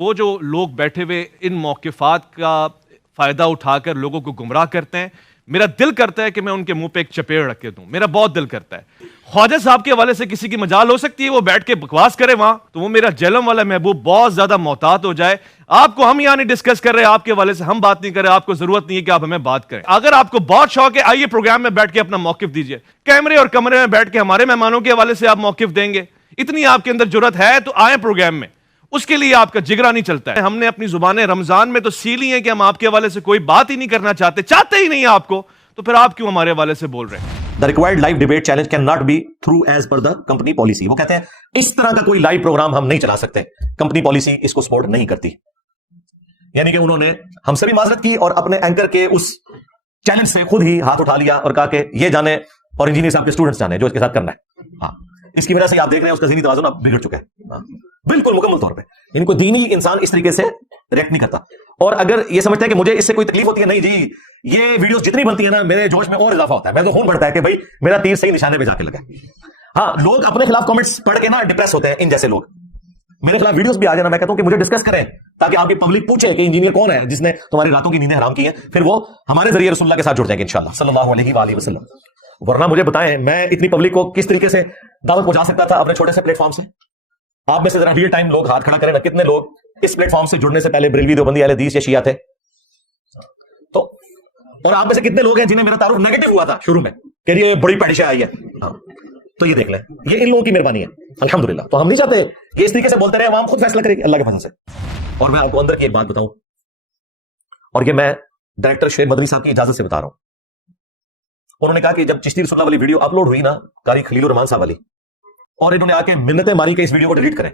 وہ جو لوگ بیٹھے ہوئے ان موقفات کا فائدہ اٹھا کر لوگوں کو گمراہ کرتے ہیں، میرا دل کرتا ہے کہ میں ان کے منہ پہ ایک چپیڑ رکھ کے دوں. میرا بہت دل کرتا ہے. خواجہ صاحب کے حوالے سے کسی کی مجال ہو سکتی ہے وہ بیٹھ کے بکواس کرے وہاں، تو وہ میرا جہلم والا محبوب بہت زیادہ محتاط ہو جائے. آپ کو ہم یہاں نہیں ڈسکس کر رہے، آپ کے حوالے سے ہم بات نہیں کر رہے، آپ کو ضرورت نہیں ہے کہ آپ ہمیں بات کریں. اگر آپ کو بہت شوق ہے آئیے پروگرام میں بیٹھ کے اپنا موقف دیجئے. کیمرے اور کمرے میں بیٹھ کے ہمارے مہمانوں کے حوالے سے آپ موقف دیں گے، اتنی آپ کے اندر جرات ہے تو آئیں پروگرام میں. اس کے لیے آپ کا جگرا نہیں چلتا ہے. ہم نے اپنی زبانیں رمضان میں تو سی لی ہیں کہ ہم آپ کے حوالے سے کوئی بات ہی نہیں کرنا چاہتے ہی نہیں آپ کو، تو پھر آپ کیوں ہمارے حوالے سے بول رہے ہیں؟ The required live debate challenge cannot be through as per the company policy. وہ کہتے ہیں اس طرح کا کوئی لائیو پروگرام ہم نہیں چلا سکتے، کمپنی پالیسی اس کو سپورٹ نہیں کرتی. یعنی کہ انہوں نے ہم سے بھی معذرت کی اور اپنے اینکر کے اس چیلنج سے خود ہی ہاتھ اٹھا لیا اور کہا کہ یہ جانے اور انجینئر صاحب کے اسٹوڈنٹس جانے جو اس کے ساتھ کرنا ہے. ہاں، اس کی وجہ سے آپ دیکھ رہے ہیں اس کا ذہنی توازن اب بگڑ چکا ہے بالکل مکمل طور پہ. یعنی کوئی دینی انسان اس طریقے سے ریئیکٹ نہیں کرتا. اور اگر یہ سمجھتا ہے کہ مجھے اس سے کوئی تکلیف ہوتی ہے، نہیں جی، یہ ویڈیوز جتنی بنتی ہیں نا میرے جوش میں اور اضافہ ہوتا ہے، میرے تو خون بڑھتا ہے کہ بھائی میرا تیر صحیح نشانے پہ جا کے لگا. ہاں، لوگ اپنے خلاف کامنٹس پڑھ کے نا ڈپریس ہوتے ہیں. ان جیسے لوگ میرے خلاف ویڈیوز بھی آ جانا، میں کہتا ہوں کہ مجھے ڈسکس کریں تاکہ آپ کی پبلک پوچھے کہ انجینئر کون ہے جس نے تمہاری راتوں کی نیندیں حرام کی ہیں، پھر وہ ہمارے ذریعے رسول اللہ کے ساتھ جڑ جائیں گے انشاءاللہ صلی اللہ علیہ وآلہ وسلم. ورنہ مجھے بتائیں میں اتنی پبلک کو کس طریقے سے دعوت پہنچا سکتا تھا اپنے چھوٹے سے پلیٹ فارم سے. آپ میں سے ذرا ریئل ٹائم لوگ ہاتھ کھڑا کریں نا، کتنے لوگ اس پلیٹ فارم سے جڑنے سے پہلے بریلوی دیوبندی اہل حدیث یا شیعہ تھے؟ تو اور آپ میں سے کتنے لوگ ہیں جنہیں میرا تعارف نیگیٹو ہوا تھا شروع میں کہ یہ بڑی پیڈشیں آئی ہے؟ ہاں، تو یہ دیکھ لیں، یہ ان لوگوں کی مہربانی ہے الحمدللہ. تو ہم نہیں چاہتے یہ اس طریقے سے بولتے رہے، عوام خود فیصلہ کرے گی اللہ کے فضل سے. اور میں آپ کو اندر کی ایک بات بتاؤں، اور یہ میں ڈائریکٹر شعیب مدنی صاحب کی اجازت سے بتا رہا ہوں. انہوں نے کہا کہ جب چشتی رسول اللہ والی ویڈیو اپلوڈ ہوئی نا، قاری خلیل الرحمان صاحب والی، اور انہوں نے آ کے منتیں ماری کہ اس ویڈیو کو ڈیلیٹ کریں.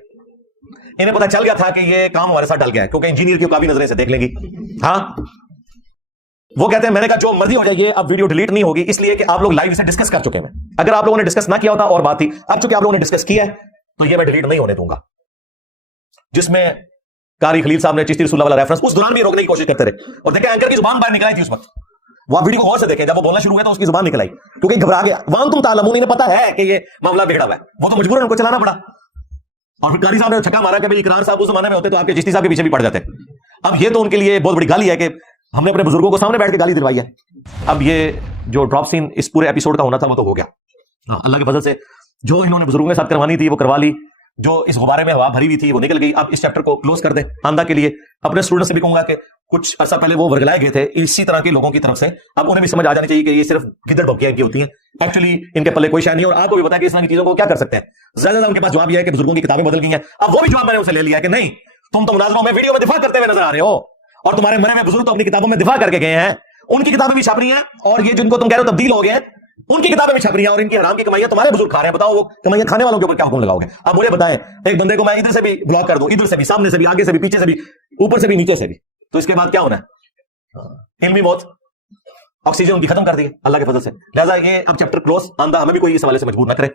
انہیں پتا چل گیا تھا کہ یہ کام ہمارے ساتھ ڈال گیا ہے کیونکہ انجینئر کی کافی نظریں سے دیکھ لیں گی. ہاں، وہ کہتے ہیں میں نے کہا جو مرضی ہو جائے یہ اب ویڈیو ڈیلیٹ نہیں ہوگی، اس لیے کہ آپ لوگ لائیو سے ڈسکس کر چکے ہیں. اگر آپ لوگوں نے ڈسکس نہ کیا ہوتا اور بات تھی، اب چونکہ آپ لوگوں نے ڈسکس کیا ہے تو یہ میں ڈیلیٹ نہیں ہونے دوں گا. جس میں قاری خلیل صاحب نے چشتی رسول اللہ والا ریفرنس اس دوران بھی روکنے کی کوشش کرتے رہے. اور دیکھیں اینکر کی زبان باہر نکل آئی تھی اس وقت. وہ آپ ویڈیو کو غور سے دیکھیں، جب وہ بولنا شروع ہوا تو اس کی زبان نکل آئی کیونکہ گھبرا گیا. وان تم تعلمون، انہیں پتا ہے کہ یہ معاملہ بگڑا ہوا ہے، وہ تو مجبور ان کو چلانا پڑا. اور پھر قاری صاحب نے چھکا مارا کہ بھائی اقرار صاحب اس زمانے میں ہوتے تو آپ کے چشتی صاحب کے پیچھے بھی پڑ جاتے. اب یہ تو ان کے لیے بہت بڑی گالی ہے کہ ہم نے اپنے بزرگوں کو سامنے بیٹھ کے گالی دلوائی ہے. اب یہ جو ڈراپ سین اس پورے ایپیسوڈ کا ہونا تھا وہ تو ہو گیا اللہ کے فضل سے. جو انہوں نے بزرگوں کے ساتھ کروانی تھی وہ کروا لی، جو اس غبارے میں ہوا بھری ہوئی تھی وہ نکل گئی. اب اس چیپٹر کو کلوز کر دیں آئندہ کے لیے. اپنے اسٹوڈنٹ سے بھی کہوں گا کہ کچھ عرصہ پہلے وہ ورگلائے گئے تھے اسی طرح کے لوگوں کی طرف سے، اب انہیں بھی سمجھ آ جانی چاہیے کہ یہ صرف گدڑ بھوکیاں کی ہوتی ہیں، ایکچولی ان کے پلے کوئی شے نہیں. اور آپ کو بھی پتا ہے کہ اس طرح کی چیزوں کو کیا کر سکتے ہیں. زیادہ زیادہ ان کے پاس جواب یہ ہے کہ بزرگوں کی کتابیں بدل گئی ہیں. اب وہ بھی جواب میں نے ان سے لے لیا کہ نہیں، تم تو مناظروں میں ویڈیو میں دفاع کرتے ہوئے نظر آ رہے ہو، اور تمہارے مرے ہوئے بزرگ تو اپنی کتابوں میں دفاع کر کے گئے ہیں. ان کی کتابیں بھی چھپ رہی ہیں، اور یہ جن کو تم کہہ رہے ہو تبدیل ہو گئے ہیں ان کی کتابیں بھی چھپ رہی ہیں، اور ان کی حرام کی کمائیاں تمہارے بزرگ کھا رہے ہیں. بتاؤ وہ کمائیاں کھانے والوں کے اوپر کیا حکم لگاؤ گے؟ اب مجھے بتائیں، ایک بندے کو میں ادھر سے بھی بلاک کر دوں، ادھر سے بھی، سامنے سے بھی، آگے سے بھی، پیچھے سے بھی، اوپر سے بھی، نیچے سے بھی، تو اس کے بعد کیا ہونا ہے؟ علمی موت. آکسیجن ان کی ختم کر دی اللہ کے فضل سے. لہٰذا یہ اب چیپٹر کلوز. آندہ ہمیں بھی کوئی اس حوالے سے مجبور نہ کرے.